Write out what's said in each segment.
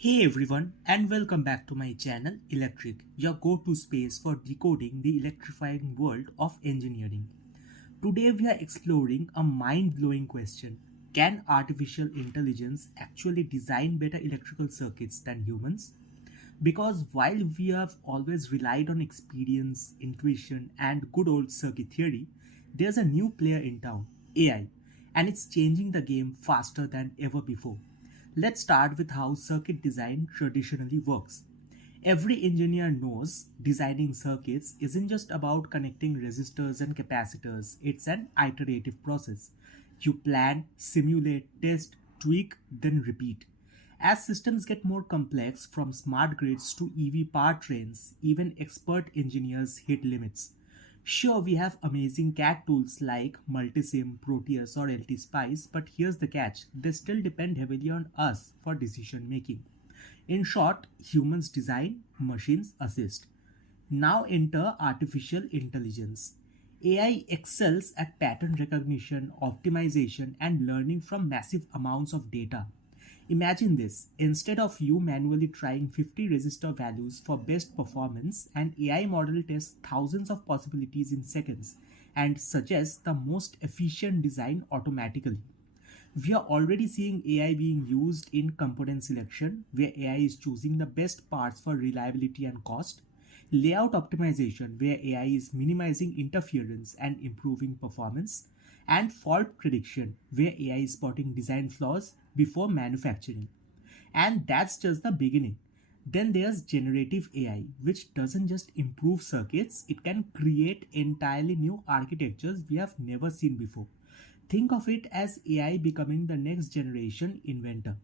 Hey everyone, and welcome back to my channel Electrick, your go-to space for decoding the electrifying world of engineering. Today we are exploring a mind-blowing question. Can artificial intelligence actually design better electrical circuits than humans? Because while we have always relied on experience, intuition, and good old circuit theory, there's a new player in town, AI, and it's changing the game faster than ever before. Let's start with how circuit design traditionally works. Every engineer knows designing circuits isn't just about connecting resistors and capacitors, it's an iterative process. You plan, simulate, test, tweak, then repeat. As systems get more complex, from smart grids to EV powertrains, even expert engineers hit limits. Sure, we have amazing CAD tools like Multisim, Proteus, or LT-Spice, but here's the catch, they still depend heavily on us for decision making. In short, humans design, machines assist. Now enter artificial intelligence. AI excels at pattern recognition, optimization, and learning from massive amounts of data. Imagine this, instead of you manually trying 50 resistor values for best performance, an AI model tests thousands of possibilities in seconds and suggests the most efficient design automatically. We are already seeing AI being used in component selection, where AI is choosing the best parts for reliability and cost, layout optimization, where AI is minimizing interference and improving performance, and fault prediction, where AI is spotting design flaws before manufacturing. And that's just the beginning. Then there's generative AI, which doesn't just improve circuits, it can create entirely new architectures we have never seen before. Think of it as AI becoming the next generation inventor.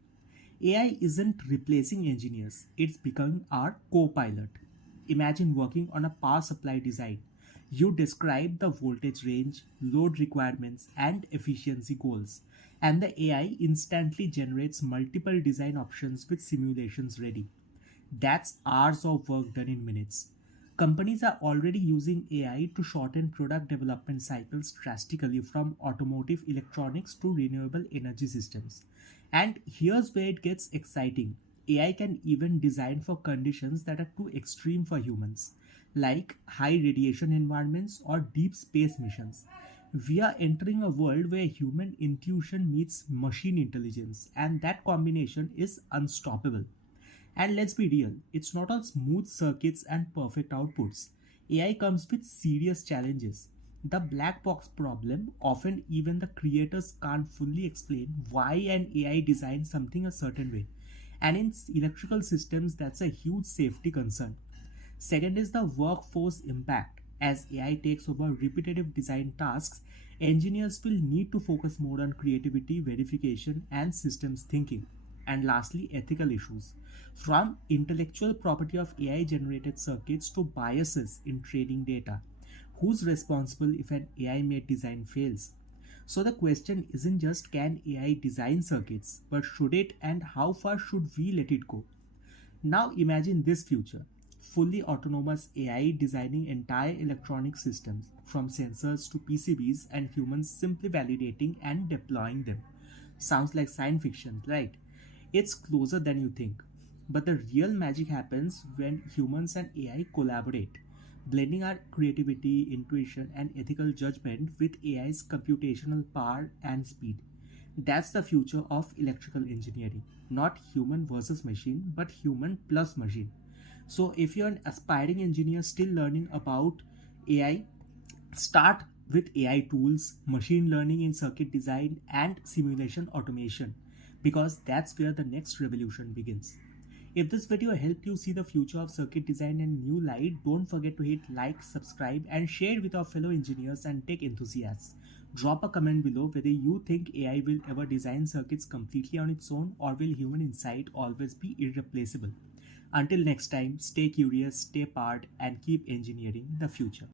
AI isn't replacing engineers, it's becoming our co pilot. Imagine working on a power supply design. You describe the voltage range, load requirements, and efficiency goals, and the AI instantly generates multiple design options with simulations ready. That's hours of work done in minutes. Companies are already using AI to shorten product development cycles drastically, from automotive electronics to renewable energy systems. And here's where it gets exciting. AI can even design for conditions that are too extreme for humans, like high radiation environments or deep space missions. We are entering a world where human intuition meets machine intelligence, and that combination is unstoppable. And let's be real, it's not all smooth circuits and perfect outputs. AI comes with serious challenges. The black box problem, often even the creators can't fully explain why an AI designed something a certain way. And in electrical systems, that's a huge safety concern. Second is the workforce impact. As AI takes over repetitive design tasks, engineers will need to focus more on creativity, verification, and systems thinking. And lastly, ethical issues. From intellectual property of AI generated circuits to biases in training data. Who's responsible if an AI made design fails? So the question isn't just can AI design circuits, but should it, and how far should we let it go? Now imagine this future, fully autonomous AI designing entire electronic systems, from sensors to PCBs, and humans simply validating and deploying them. Sounds like science fiction, right? It's closer than you think. But the real magic happens when humans and AI collaborate, blending our creativity, intuition, and ethical judgment with AI's computational power and speed. That's the future of electrical engineering. Not human versus machine, but human plus machine. So, if you're an aspiring engineer still learning about AI, start with AI tools, machine learning in circuit design, and simulation automation, because that's where the next revolution begins. If this video helped you see the future of circuit design in a new light, don't forget to hit like, subscribe, and share with our fellow engineers and tech enthusiasts. Drop a comment below whether you think AI will ever design circuits completely on its own, or will human insight always be irreplaceable. Until next time, stay curious, stay powered, and keep engineering the future.